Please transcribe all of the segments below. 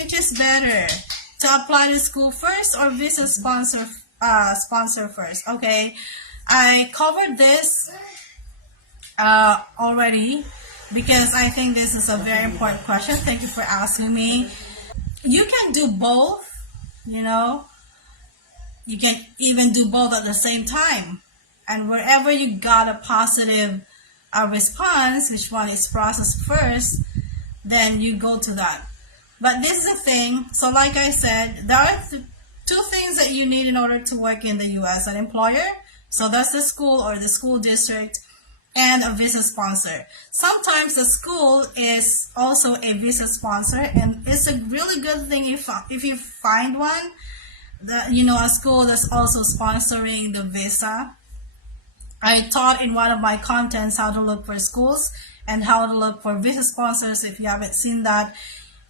which is better, to apply to school first or visa sponsor first? Okay, I covered this already because I think this is a very important question. Thank you for asking me. You can do both, you know. You can even do both at the same time. And wherever you got a positive response, which one is processed first, then you go to that. But this is the thing. So like I said, there are two things that you need in order to work in the U.S. An employer, so that's the school or the school district, and a visa sponsor. Sometimes the school is also a visa sponsor, and it's a really good thing if you find one, that, you know, a school that's also sponsoring the visa. I taught in one of my contents how to look for schools and how to look for visa sponsors. If you haven't seen that,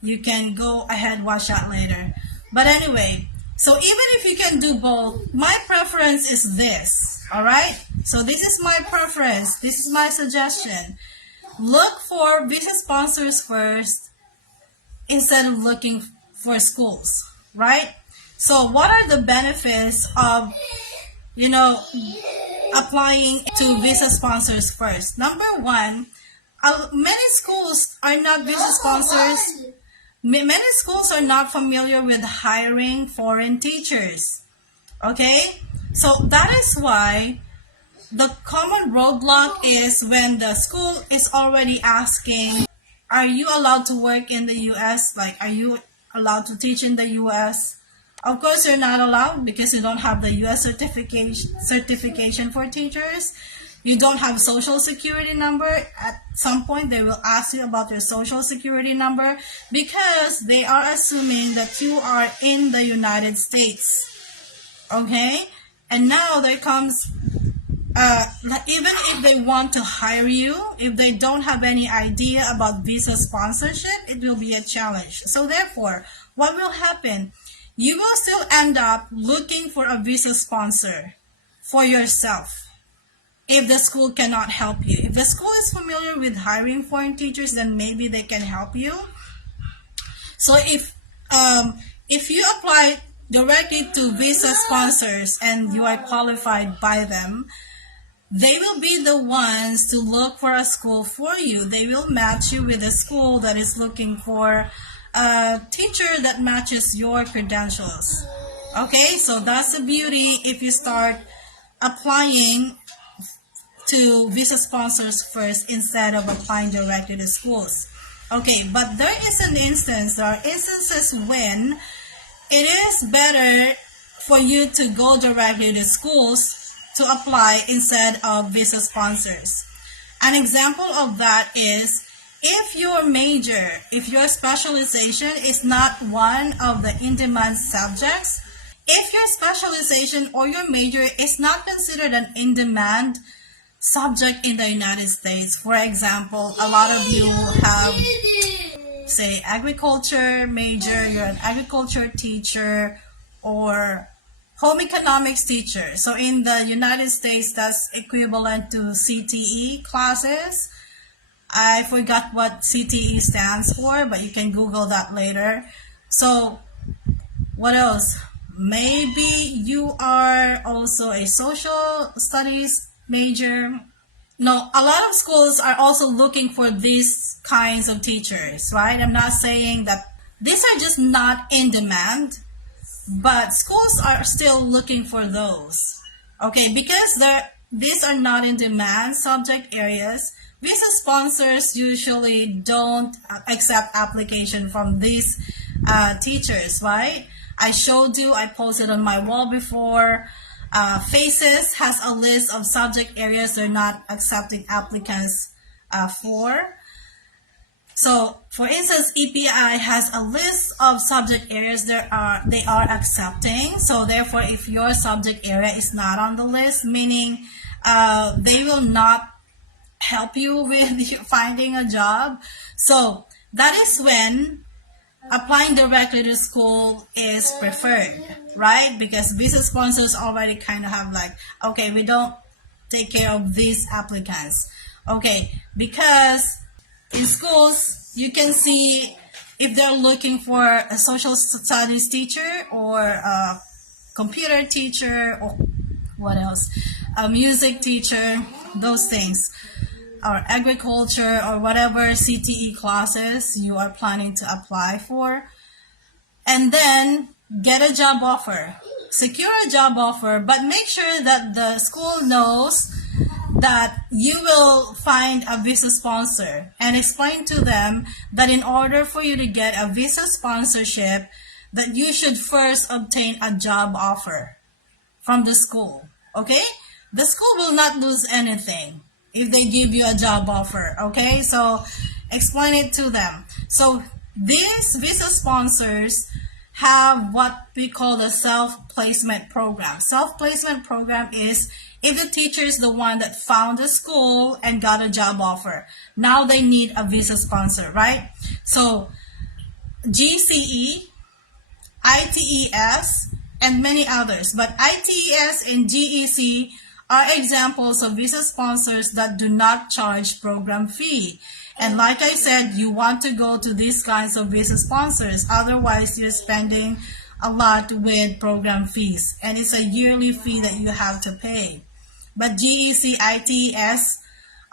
you can go ahead and watch that later. But anyway, so even if you can do both, my preference is this, all right? So this is my preference. This is my suggestion. Look for visa sponsors first instead of looking for schools, right? So what are the benefits of, you know, applying to visa sponsors first? Number one, many schools are not visa sponsors. Many schools are not familiar with hiring foreign teachers. Okay? So that is why the common roadblock is when the school is already asking, are you allowed to work in the U.S.? Like, are you allowed to teach in the U.S.? Of course, you're not allowed because you don't have the U.S. certification for teachers. You don't have social security number. At some point, they will ask you about your social security number because they are assuming that you are in the United States. Okay? And now there comes, even if they want to hire you, if they don't have any idea about visa sponsorship, it will be a challenge. So therefore, what will happen? You will still end up looking for a visa sponsor for yourself if the school cannot help you. If the school is familiar with hiring foreign teachers, then maybe they can help you. So if you apply directly to visa sponsors and you are qualified by them, they will be the ones to look for a school for you. They will match you with a school that is looking for a teacher that matches your credentials. Okay, so that's the beauty if you start applying to visa sponsors first instead of applying directly to schools. Okay, but there are instances when it is better for you to go directly to schools to apply instead of visa sponsors. An example of that is if your specialization is not one of the in-demand subjects, if your specialization or your major is not considered an in-demand subject in the United States, for example, a lot of you have, say, agriculture major, you're an agriculture teacher, or home economics teacher. So in the United States, that's equivalent to CTE classes. I forgot what CTE stands for, but you can Google that later. So what else? Maybe you are also a social studies major. No, a lot of schools are also looking for these kinds of teachers, right? I'm not saying that these are just not in demand, but schools are still looking for those. Okay, because these are not in demand subject areas, visa sponsors usually don't accept application from these teachers, right? I showed you, I posted on my wall before, FACES has a list of subject areas they're not accepting applicants for. So, for instance, EPI has a list of subject areas they are accepting. So, therefore, if your subject area is not on the list, meaning they will not help you with finding a job. So, that is when applying directly to school is preferred, right? Because visa sponsors already kind of have like, okay, we don't take care of these applicants. Okay, because in schools, you can see if they're looking for a social studies teacher or a computer teacher or what else, a music teacher, those things, or agriculture or whatever CTE classes you are planning to apply for, and then get a job offer. Secure a job offer, but make sure that the school knows that you will find a visa sponsor, and explain to them that in order for you to get a visa sponsorship, that you should first obtain a job offer from the school. Okay? The school will not lose anything if they give you a job offer. Okay? So explain it to them. So these visa sponsors have what we call the self-placement program. Self-placement program is if the teacher is the one that found the school and got a job offer. Now they need a visa sponsor, right? So GCE, ITES, and many others. But ITES and GEC are examples of visa sponsors that do not charge program fee. And like I said, you want to go to these kinds of visa sponsors. Otherwise, you're spending a lot with program fees. And it's a yearly fee that you have to pay. But GEC, ITES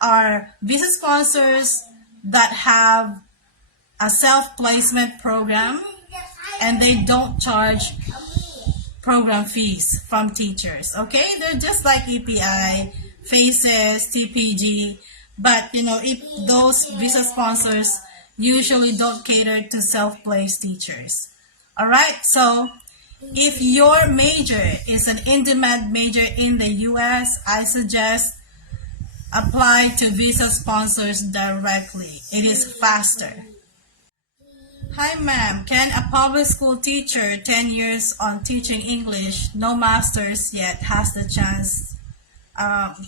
are visa sponsors that have a self-placement program, and they don't charge program fees from teachers. Okay? They're just like EPI, FACES, TPG. But, if those visa sponsors usually don't cater to self-placed teachers. All right? So, if your major is an in-demand major in the U.S., I suggest apply to visa sponsors directly. It is faster. Hi, ma'am. Can a public school teacher, 10 years on teaching English, no master's yet, has the chance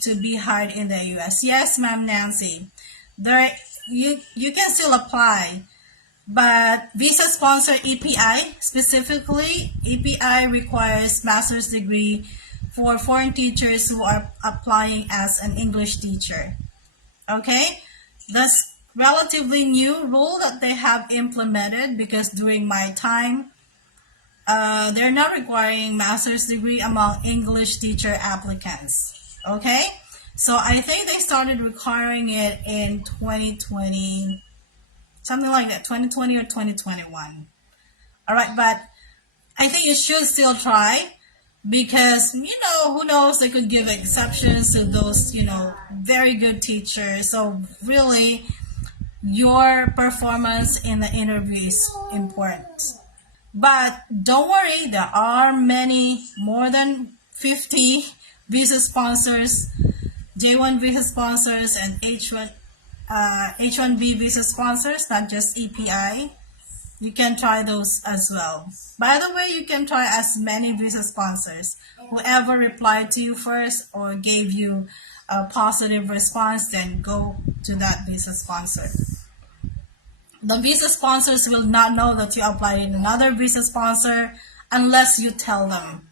to be hired in the U.S.? Yes, ma'am, Nancy. You can still apply, but visa sponsor EPI specifically, EPI requires master's degree for foreign teachers who are applying as an English teacher. Okay, that's relatively new rule that they have implemented, because during my time, they're not requiring master's degree among English teacher applicants. Okay, so I think they started requiring it in 2020, something like that, 2020 or 2021. All right, but I think you should still try, because, who knows, they could give exceptions to those, very good teachers. So really, your performance in the interview is important. But don't worry, there are many, more than 50 visa sponsors, J1 visa sponsors, and H1B visa sponsors, not just EPI. You can try those as well. By the way, you can try as many visa sponsors. Whoever replied to you first or gave you a positive response, then go to that visa sponsor. The visa sponsors will not know that you applied in another visa sponsor unless you tell them.